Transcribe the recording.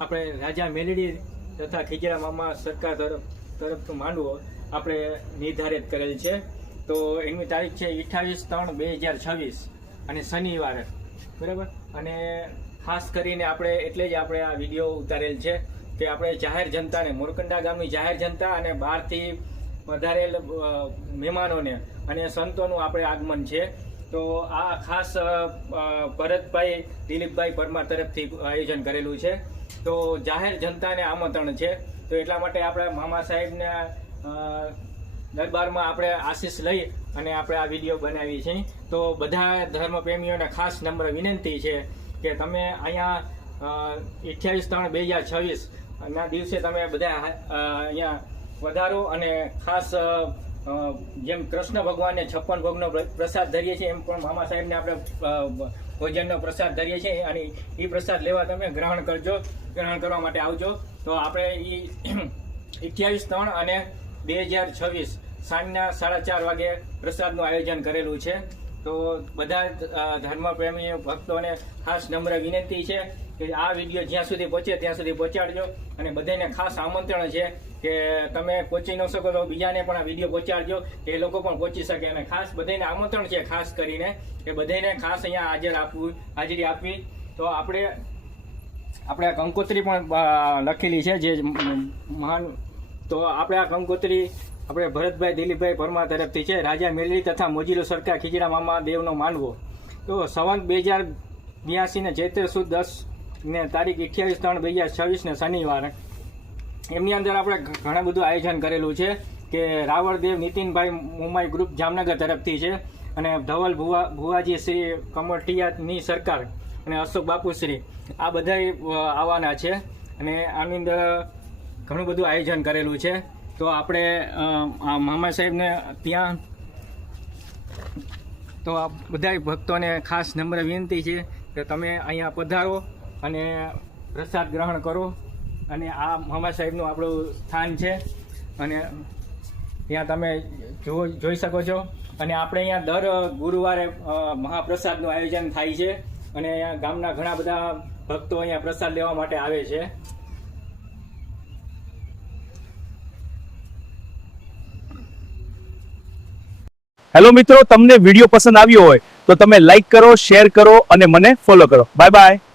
આપણે રાજા મેલડી તથા ખીજડા મામા સરકાર તરફનું માંડવો આપણે નિર્ધારિત કરેલ છે. તો એની તારીખ છે 28/3/2026 અને શનિવારે, બરાબર. અને ખાસ કરીને આપણે એટલે જ આપણે આ વિડીયો ઉતારેલ છે કે આપણે જાહેર જનતાને, મોરકંડા ગામની જાહેર જનતા અને બહારથી વધારેલ મહેમાનોને અને સંતોનું આપણે આગમન છે. તો આ ખાસ ભરતભાઈ દિલીપભાઈ પરમાર તરફથી આયોજન કરેલું છે. તો જાહેર જનતાને આમંત્રણ છે. તો એટલા માટે આપણે મામા સાહેબના દરબારમાં આપણે આશીષ લઈ અને આપણે આ વિડીયો બનાવીએ છીએ. તો બધા ધર્મપ્રેમીઓને ખાસ નમ્ર વિનંતી છે કે તમે અહીંયા 28/3/2026 ના દિવસે તમે બધા અહીંયા વધારો. અને ખાસ જેમ કૃષ્ણ ભગવાનને 56 ભોગનો પ્રસાદ ધરીએ છીએ એમ પણ મામા સાહેબને આપણે ભોજનનો પ્રસાદ ધરીએ છીએ. અને એ પ્રસાદ લેવા તમે ગ્રહણ કરજો, ગ્રહણ કરવા માટે આવજો. તો આપણે એ 28/3 અને 2026 સાંજના 4:30 વાગે પ્રસાદનું આયોજન કરેલું છે. તો બધા ધર્મપ્રેમી ભક્તોને ખાસ નમ્ર વિનંતી છે કે આ વિડીયો જ્યાં સુધી પહોંચે ત્યાં સુધી પહોંચાડજો. અને બધાને ખાસ આમંત્રણ છે કે તમે પહોંચી ન શકો તો બીજાને પણ આ વિડીયો પહોંચાડજો કે એ લોકો પણ પહોંચી શકે. અને ખાસ બધાને આમંત્રણ છે ખાસ કરીને કે બધાને ખાસ અહીંયા હાજરી આપવી. તો આપણે કંકોત્રી પણ લખેલી છે જે મહાન. તો આપણે આ કંકોત્રી આપણે ભરતભાઈ દિલીપભાઈ પરમાર તરફથી છે. રાજા મેલડી તથા મોજીલો સરકાર ખીજડા મામા દેવનો માંડવો. તો સંવત 2082 ને ચૈત્ર સુદ 10 ને તારીખ 28/3/2026 ને શનિવારે. એમની અંદર આપણે ઘણા બધું આયોજન કરેલું છે કે રાવળદેવ નીતિનભાઈ મુંબઈ ગ્રુપ જામનગર તરફથી છે. અને ધવલ ભુવાજી શ્રી કમરટિયાની સરકાર અને અશોક બાપુશ્રી આ બધા આવવાના છે. અને આની અંદર ઘણું બધું આયોજન કરેલું છે. તો આપણે મામા સાહેબને ત્યાં તો આ બધા ભક્તોને ખાસ નમ્ર વિનંતી છે કે તમે અહીંયા પધારો અને પ્રસાદ ગ્રહણ કરો. અને આ મામા સાહેબનું આપણું સ્થાન છે અને ત્યાં તમે જોઈ શકો છો. અને આપણે અહીંયા દર ગુરુવારે મહાપ્રસાદનું આયોજન થાય છે. અને અહીંયા ગામના ઘણા બધા ભક્તો અહીંયા પ્રસાદ લેવા માટે આવે છે. હેલો મિત્રો, તમને વિડીયો પસંદ આવ્યો હોય તો તમે લાઈક કરો, શેર કરો અને મને ફોલો કરો. Bye bye.